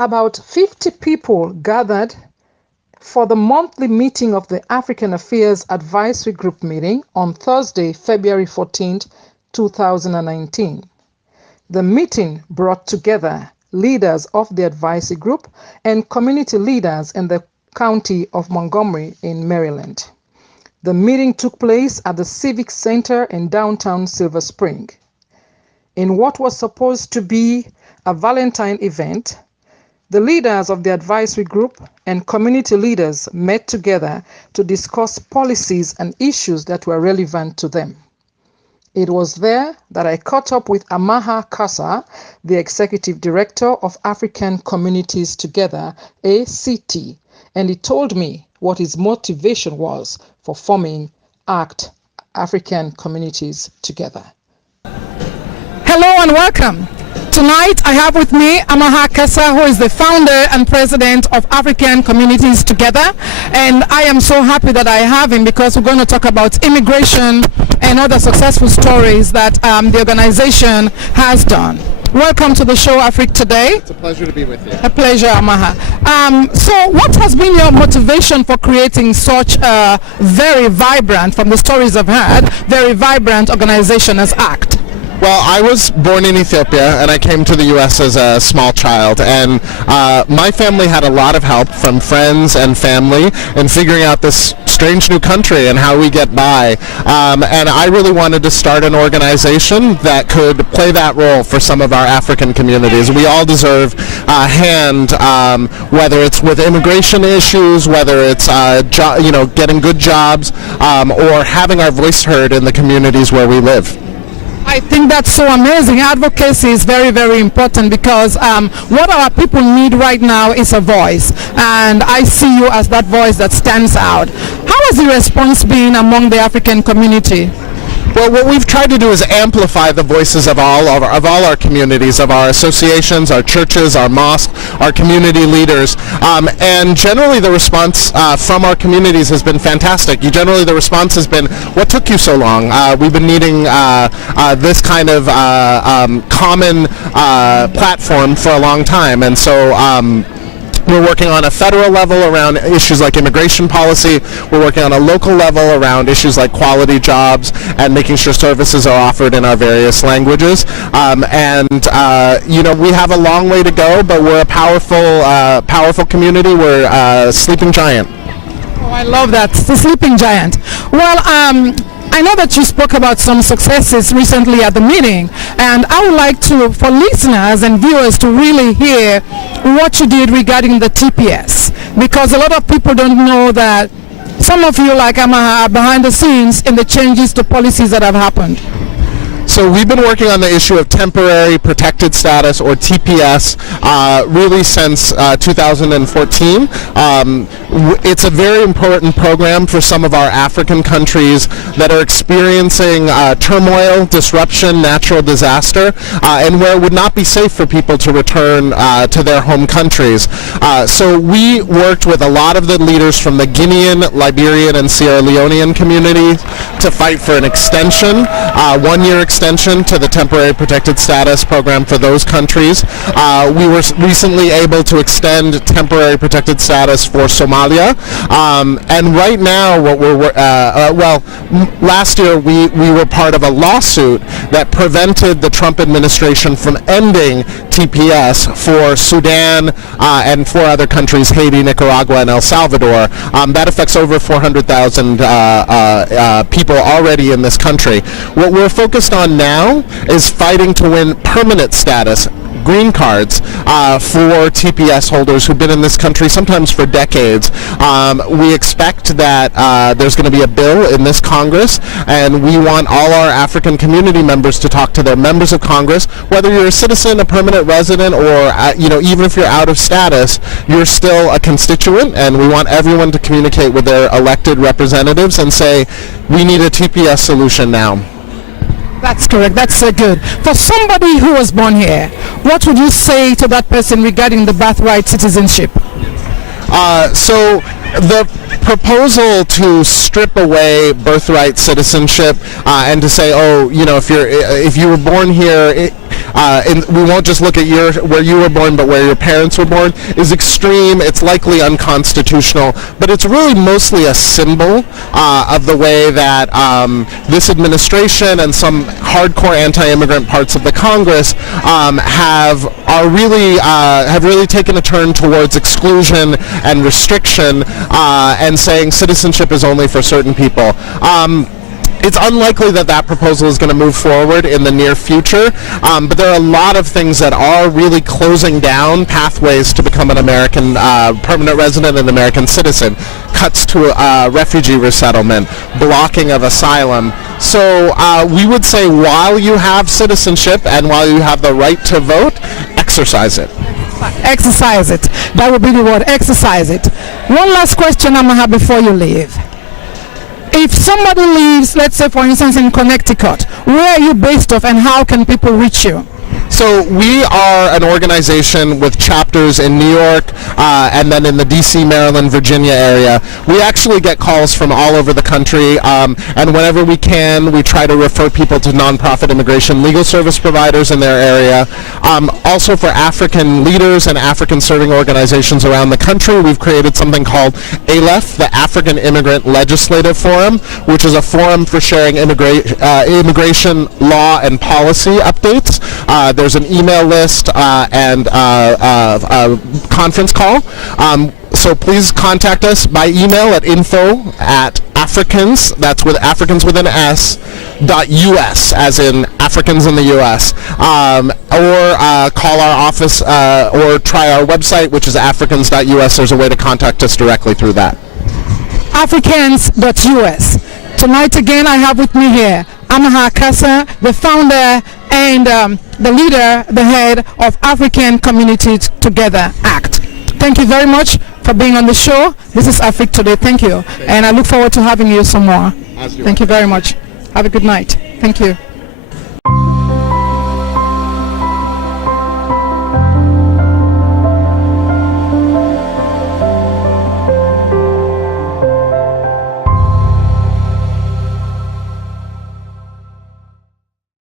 About 50 people gathered for the monthly meeting of the African Affairs Advisory Group meeting on Thursday, February 14th, 2019. The meeting brought together leaders of the advisory group and community leaders in the county of Montgomery in Maryland. The meeting took place at the Civic Center in downtown Silver Spring. In what was supposed to be a Valentine event, the leaders of the advisory group and community leaders met together to discuss policies and issues that were relevant to them. It was there that I caught up with Amaha Kassa, the Executive Director of African Communities Together, ACT, and he told me what his motivation was for forming ACT, African Communities Together. Hello and welcome. Tonight I have with me Amaha Kassa, who is the founder and president of African Communities Together, and I am so happy that I have him because we're going to talk about immigration and other successful stories that the organization has done. Welcome to the show, Afrique Today. It's a pleasure to be with you. A pleasure, Amaha. So what has been your motivation for creating such a very vibrant, from the stories I've heard, very vibrant organization as ACT? Well, I was born in Ethiopia and I came to the U.S. as a small child, and my family had a lot of help from friends and family in figuring out this strange new country and how we get by, and I really wanted to start an organization that could play that role for some of our African communities. We all deserve a hand, whether it's with immigration issues, whether it's getting good jobs, or having our voice heard in the communities where we live. I think that's so amazing. Advocacy is very, very important because what our people need right now is a voice, and I see you as that voice that stands out. How has the response been among the African community? Well, what we've tried to do is amplify the voices of all our communities, of our associations, our churches, our mosques, our community leaders, and generally the response from our communities has been fantastic. Generally the response has been, what took you so long? We've been needing this kind of common platform for a long time, and so we're working on a federal level around issues like immigration policy. We're working on a local level around issues like quality jobs and making sure services are offered in our various languages. We have a long way to go, but we're a powerful community. We're a sleeping giant. Oh, I love that. It's the sleeping giant. Well, I know that you spoke about some successes recently at the meeting, and I would like for listeners and viewers to really hear what you did regarding the TPS, because a lot of people don't know that some of you, like Amaha, are behind the scenes in the changes to policies that have happened. So we've been working on the issue of temporary protected status, or TPS, really since 2014. It's a very important program for some of our African countries that are experiencing turmoil, disruption, natural disaster, and where it would not be safe for people to return to their home countries. So we worked with a lot of the leaders from the Guinean, Liberian, and Sierra Leonean communities to fight for an extension, 1-year extension to the temporary protected status program for those countries. We were recently able to extend temporary protected status for Somalia, and right now what last year we were part of a lawsuit that prevented the Trump administration from ending TPS for Sudan and 4 other countries, Haiti, Nicaragua, and El Salvador. That affects over 400,000 people already in this country. What we're focused on now is fighting to win permanent status, green cards, for TPS holders who've been in this country sometimes for decades. We expect that there's going to be a bill in this Congress, and we want all our African community members to talk to their members of Congress. Whether you're a citizen, a permanent resident, or even if you're out of status, you're still a constituent, and we want everyone to communicate with their elected representatives and say, we need a TPS solution now. That's correct. That's so good. For somebody who was born here, what would you say to that person regarding the birthright citizenship? So the proposal to strip away birthright citizenship and to say, if you were born here, we won't just look at where you were born, but where your parents were born, is extreme. It's likely unconstitutional, but it's really mostly a symbol of the way that this administration and some hardcore anti-immigrant parts of the Congress have really taken a turn towards exclusion and restriction and saying citizenship is only for certain people. It's unlikely that proposal is going to move forward in the near future, but there are a lot of things that are really closing down pathways to become an American permanent resident and American citizen. Cuts to refugee resettlement, blocking of asylum. So we would say while you have citizenship and while you have the right to vote, exercise it. Exercise it. That would be the word, exercise it. One last question I'm going to have before you leave. If somebody lives, let's say for instance in Connecticut, where are you based off and how can people reach you? So we are an organization with chapters in New York and then in the DC, Maryland, Virginia area. We actually get calls from all over the country, and whenever we can, we try to refer people to nonprofit immigration legal service providers in their area. Also for African leaders and African serving organizations around the country, we've created something called ALEF, the African Immigrant Legislative Forum, which is a forum for sharing immigration law and policy updates. There's an email list and a conference call. So please contact us by email at info@Africans, that's with Africans with an S, .us, as in Africans in the U.S., or call our office or try our website, which is Africans.us. There's a way to contact us directly through that. Africans.us. Tonight again I have with me here Amaha Kassa, the founder and the leader, the head of African Communities Together Act. Thank you very much for being on the show. This is AAAG Today. Thank you. And I look forward to having you some more. Thank you very much. Have a good night. Thank you.